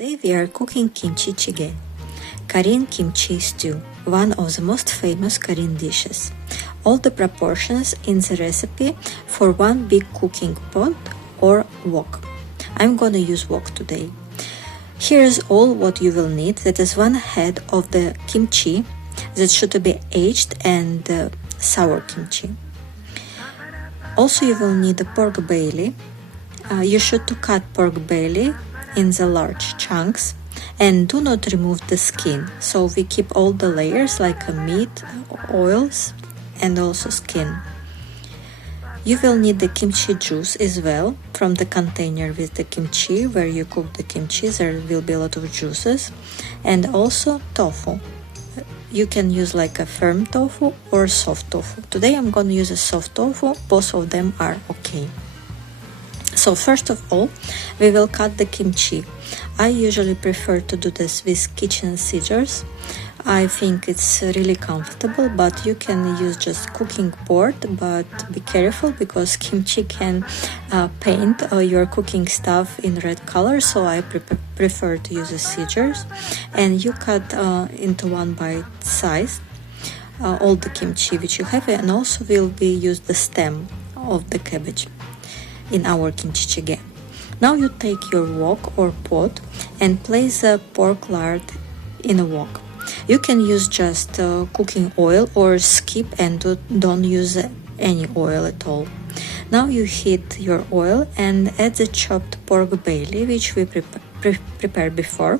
Today we are cooking Kimchi-jjigae, Korean kimchi stew, one of the most famous Korean dishes. All the proportions in the recipe for one big cooking pot or wok. I'm gonna use wok today. Here's all what you will need. That is one head of the kimchi that should be aged and sour kimchi. Also you will need a pork belly. You should cut pork belly in the large chunks and do not remove the skin, so we keep all the layers like meat, oils and also skin. You will need the kimchi juice as well from the container with the kimchi where you cook the kimchi. There will be a lot of juices, and also tofu. You can use like a firm tofu or soft tofu. Today I'm gonna use a soft tofu. Both of them are okay. So first of all, we will cut the kimchi. I usually prefer to do this with kitchen scissors. I think it's really comfortable, but you can use just cooking board, but be careful because kimchi can paint your cooking stuff in red color, so I prefer to use the scissors. And you cut into one bite size all the kimchi which you have, and also will be use the stem of the cabbage in our kimchi-jjigae. Now you take your wok or pot and place the pork lard in a wok. You can use just cooking oil or skip and don't use any oil at all. Now you heat your oil and add the chopped pork belly which we prepared before.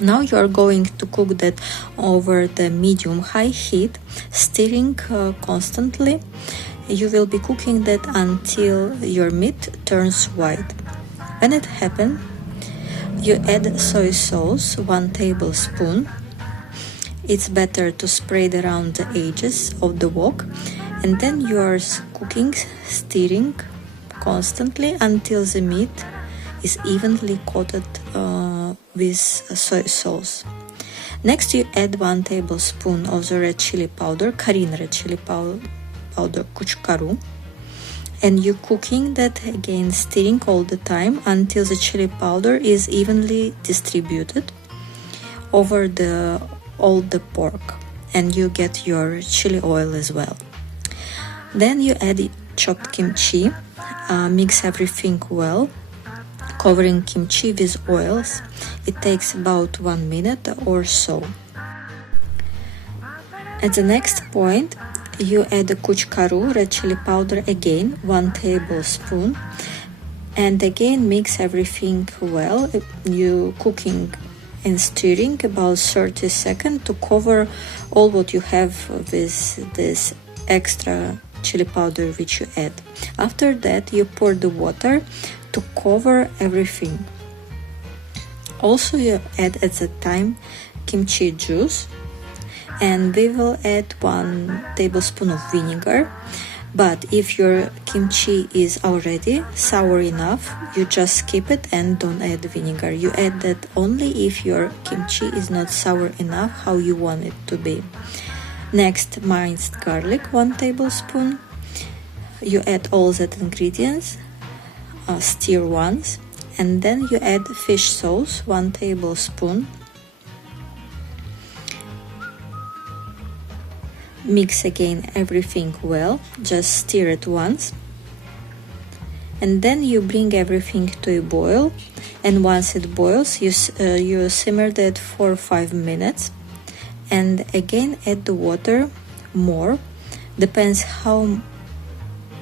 Now you are going to cook that over the medium-high heat, stirring constantly. You will be cooking that until your meat turns white. When it happens, you add soy sauce, 1 tablespoon. It's better to spread around the edges of the wok, and then you are cooking, stirring constantly until the meat is evenly coated with soy sauce. Next, you add 1 tablespoon of the red chili powder, Korean red chili powder, Gochugaru, and you cooking that again, stirring all the time until the chili powder is evenly distributed over all the pork, and you get your chili oil as well. Then you add chopped kimchi, mix everything well, covering kimchi with oils. It takes about 1 minute or so. At the next point, you add the Gochugaru red chili powder again, 1 tablespoon, and again mix everything well. You cooking and stirring about 30 seconds to cover all what you have with this extra chili powder which you add. After that, you pour the water to cover everything. Also, you add at the time kimchi juice, and we will add 1 tablespoon of vinegar. But if your kimchi is already sour enough, you just skip it and don't add vinegar. You add that only if your kimchi is not sour enough how you want it to be. Next, minced garlic, 1 tablespoon. You add all that ingredients, stir once, and then you add fish sauce, 1 tablespoon. Mix again everything well, just stir it once, and then you bring everything to a boil, and once it boils you simmer that for 5 minutes, and again add the water more, depends how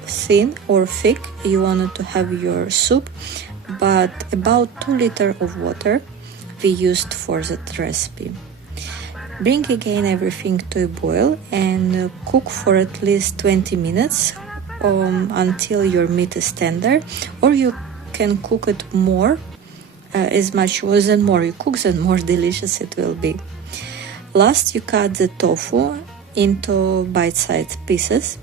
thin or thick you want to have your soup, but about 2 liters of water we used for that recipe. Bring again everything to a boil and cook for at least 20 minutes until your meat is tender, or you can cook it more. As much as the more you cook, the more delicious it will be. Last, you cut the tofu into bite-sized pieces.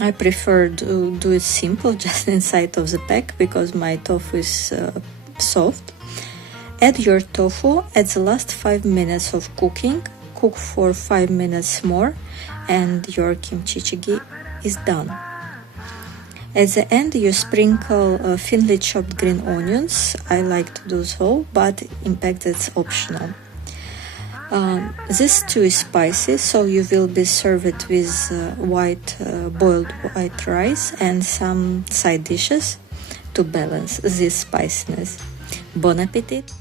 I prefer to do it simple, just inside of the pack, because my tofu is soft. Add your tofu at the last 5 minutes of cooking. Cook for 5 minutes more and your kimchi-jjigae is done. At the end, you sprinkle thinly chopped green onions. I like to do so, but in fact it's optional. This stew is spicy, so you will be served with boiled white rice and some side dishes to balance this spiciness. Bon appetit!